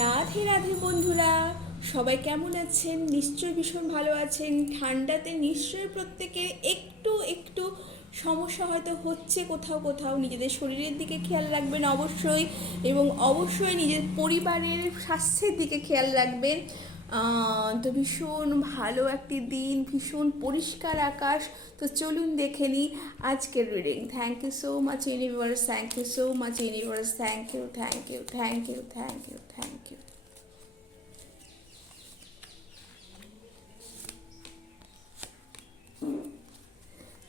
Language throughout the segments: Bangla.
রাধে রাধে বন্ধুরা, সবাই কেমন আছেন? নিশ্চয়ই ভীষণ ভালো আছেন। ঠান্ডাতে নিশ্চয়ই প্রত্যেকের একটু একটু সমস্যা হয়তো হচ্ছে কোথাও কোথাও। নিজেদের শরীরের দিকে খেয়াল রাখবেন অবশ্যই, এবং অবশ্যই নিজের পরিবারের স্বাস্থ্যের দিকে খেয়াল রাখবেন। তো ভীষণ ভালো একটি দিন, ভীষণ পরিষ্কার আকাশ। তো চলুন দেখে নিই আজকের reading. Thank you so much universe, thank you so much universe, thank you, thank you, thank you, thank you, thank you.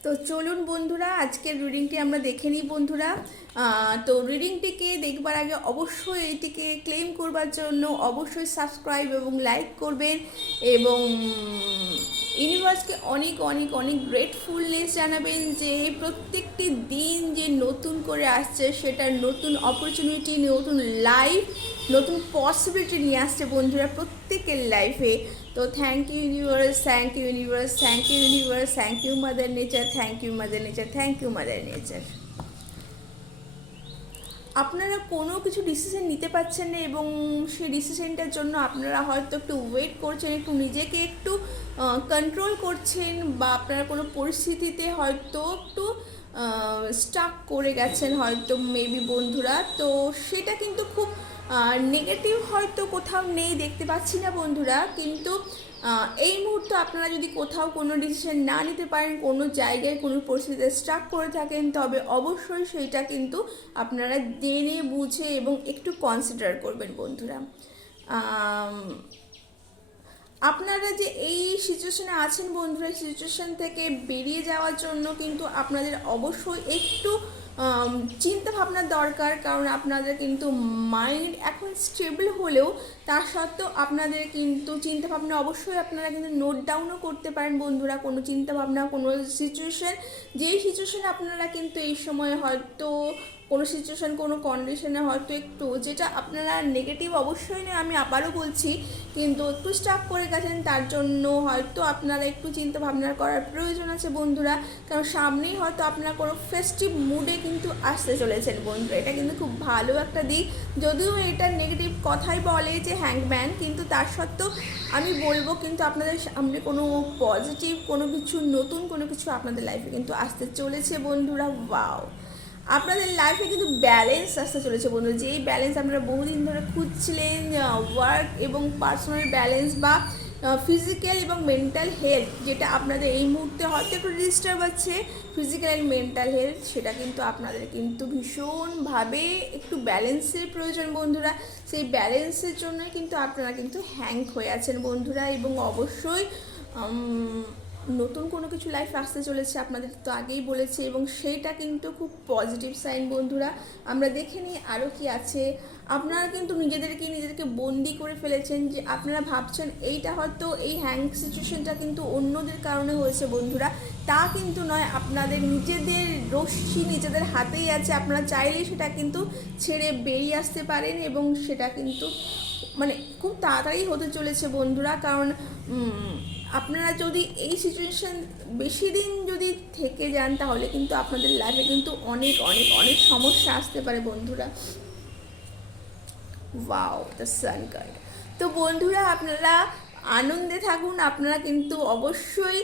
তো চলুন বন্ধুরা, আজকের রিডিংটি আমরা দেখে নিই বন্ধুরা। তো রিডিংটিকে দেখবার আগে অবশ্যই এটিকে ক্লেম করবার জন্য অবশ্যই সাবস্ক্রাইব এবং লাইক করবেন, এবং ইউনিভার্সকে অনেক অনেক অনেক গ্রেটফুলনেস জানাবেন যে প্রত্যেকটি দিন যে নতুন করে আসছে, সেটার নতুন অপরচুনিটি, নতুন লাইফ, নতুন পসিবিলিটি নিয়ে আসছে বন্ধুরা প্রত্যেকের লাইফে। তো thank you universe, thank you universe, thank you universe, thank you mother nature, thank you mother nature, thank you mother nature. আপনারা কোনো কিছু ডিসিশন নিতে পারছেন না, এবং সেই ডিসিশনটার জন্য আপনারা হয়তো একটু ওয়েট করছেন, একটু নিজেকে একটু কন্ট্রোল করছেন, বা আপনারা কোনো পরিস্থিতিতে হয়তো একটু স্টাক করে গেছেন হয়তো মেবি বন্ধুরা। তো সেটা কিন্তু খুব নেগেটিভ হয়তো কোথাও নেই, দেখতে পাচ্ছি না বন্ধুরা, কিন্তু এই মুহূর্তে আপনারা যদি কোথাও কোনো ডিসিশন না নিতে পারেন, কোনো জায়গায় কোনো পরিস্থিতিতে স্ট্রাক করে থাকেন, তবে অবশ্যই সেইটা কিন্তু আপনারা জেনে বুঝে এবং একটু কনসিডার করবেন বন্ধুরা। আপনারা যে এই সিচুয়েশনে আছেন বন্ধুরা, সিচুয়েশন থেকে বেরিয়ে যাওয়ার জন্য কিন্তু আপনাদের অবশ্যই একটু চিন্তা ভাবনার দরকার, কারণ আপনাদের কিন্তু মাইন্ড এখন স্টেবল হলেও তার সত্ত্বেও আপনাদের কিন্তু চিন্তা ভাবনা অবশ্যই আপনারা কিন্তু নোট ডাউনও করতে পারেন বন্ধুরা। কোনো চিন্তা ভাবনা, কোনো সিচুয়েশন, যেই সিচুয়েশনে আপনারা কিন্তু এই সময় হয়তো কোনো সিচুয়েশন, কোনো কন্ডিশনে হয়তো একটু, যেটা আপনারা নেগেটিভ অবশ্যই নয়, আমি আবারও বলছি, কিন্তু একটু স্টাক করে গেছেন, তার জন্য হয়তো আপনারা একটু চিন্তা ভাবনা করার প্রয়োজন আছে বন্ধুরা। কারণ সামনেই হয়তো আপনারা কোনো ফেস্টিভ মুডে কিন্তু আসতে চলেছেন বন্ধুরা, এটা কিন্তু খুব ভালো একটা দিক। যদিও এটা নেগেটিভ কথাই বলে যে হ্যাংম্যান, কিন্তু তার সত্ত্বেও আমি বলবো কিন্তু আপনাদের সামনে কোনো পজিটিভ কোনো কিছু, নতুন কোনো কিছু আপনাদের লাইফে কিন্তু আসতে চলেছে বন্ধুরা। ওয়াও, আপনাদের লাইফে কিন্তু ব্যালেন্স আসতে চলেছে বন্ধুরা। যেই ব্যালেন্স আপনারা বহুদিন ধরে খুঁজছিলেন, ওয়ার্ক এবং পার্সোনাল ব্যালেন্স, বা ফিজিক্যাল এবং মেন্টাল হেলথ, যেটা আপনাদের এই মুহূর্তে হয়তো একটু ডিস্টার্ব আছে, ফিজিক্যাল অ্যান্ড মেন্টাল হেলথ, সেটা কিন্তু আপনাদের কিন্তু ভীষণভাবে একটু ব্যালেন্সের প্রয়োজন বন্ধুরা। সেই ব্যালেন্সের জন্যই কিন্তু আপনারা কিন্তু হ্যাং হয়ে আছেন বন্ধুরা, এবং অবশ্যই নতুন কোনো কিছু লাইফ আসতে চলেছে আপনাদের, তো আগেই বলেছে, এবং সেইটা কিন্তু খুব পজিটিভ সাইন বন্ধুরা। আমরা দেখে নিই আরও কি আছে। আপনারা কিন্তু নিজেদেরকে বন্দি করে ফেলেছেন, যে আপনারা ভাবছেন এইটা হয়তো এই হ্যাং সিচুয়েশনটা কিন্তু অন্যদের কারণে হয়েছে বন্ধুরা, তা কিন্তু নয়। আপনাদের নিজেদের রশ্মি নিজেদের হাতেই আছে, আপনারা চাইলেই সেটা কিন্তু ছেড়ে বেরিয়ে আসতে পারেন, এবং সেটা কিন্তু মানে খুব তাড়াতাড়ি হতে চলেছে বন্ধুরা। কারণ আপনারা যদি এই সিচুয়েশন বেশি দিন যদি থেকে যান, তাহলে কিন্তু আপনাদের লাইফে কিন্তু অনেক অনেক অনেক সমস্যা আসতে পারে বন্ধুরা। Wow, the sun card. তো বন্ধুরা, আপনারা আনন্দে থাকুন। আপনারা কিন্তু অবশ্যই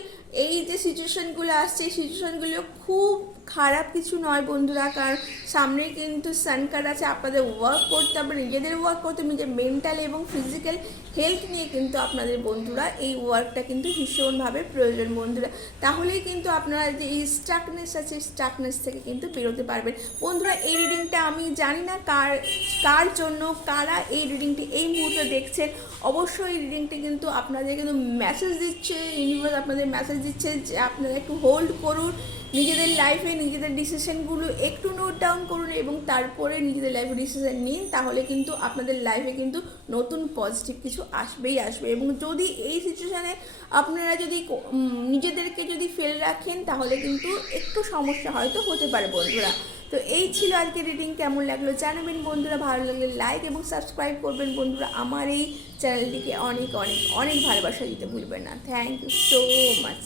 এই যে সিচুয়েশনগুলো আসছে, এই সিচুয়েশনগুলো খুব খারাপ কিছু নয় বন্ধুরা, কারণ সামনে কিন্তু সান কার্ড আছে। আপনাদের ওয়ার্ক করতে হবে, নিজেদের ওয়ার্ক করতে হবে, নিজের মেন্টাল এবং ফিজিক্যাল হেলথ নিয়ে কিন্তু আপনাদের বন্ধুরা এই ওয়ার্কটা কিন্তু ভীষণভাবে প্রয়োজন বন্ধুরা। তাহলেই কিন্তু আপনারা যে এই স্টাকনেস আছে, স্টাকনেস থেকে কিন্তু বেরোতে পারবেন বন্ধুরা। এই রিডিংটা আমি জানি না কার জন্য, কারা এই রিডিংটি এই মুহূর্তে দেখছেন। অবশ্যই এই রিডিংটি কিন্তু আপনাদের কিন্তু মেসেজ দিচ্ছে, ইউনিভার্স আপনাদের মেসেজ দিচ্ছে যে আপনারা একটু হোল্ড করুন, নিজেদের লাইফে নিজেদের ডিসিশনগুলো একটু নোট ডাউন করুন, এবং তারপরে নিজেদের লাইফে ডিসিশন নিন। তাহলে কিন্তু আপনাদের লাইফে কিন্তু নতুন পজিটিভ কিছু আসবেই আসবে। এবং যদি এই সিচুয়েশানে আপনারা যদি নিজেদেরকে যদি ফেলে রাখেন, তাহলে কিন্তু একটু সমস্যা হয়তো হতে পারে বন্ধুরা। তো এই ছিল আজকে রিডিং। কেমন লাগলো জানাবেন বন্ধুরা, ভালো লাগলে লাইক এবং সাবস্ক্রাইব করবেন বন্ধুরা। আমার এই চ্যানেলটিকে অনেক অনেক অনেক ভালোবাসা দিতে ভুলবেন না। Thank you so much.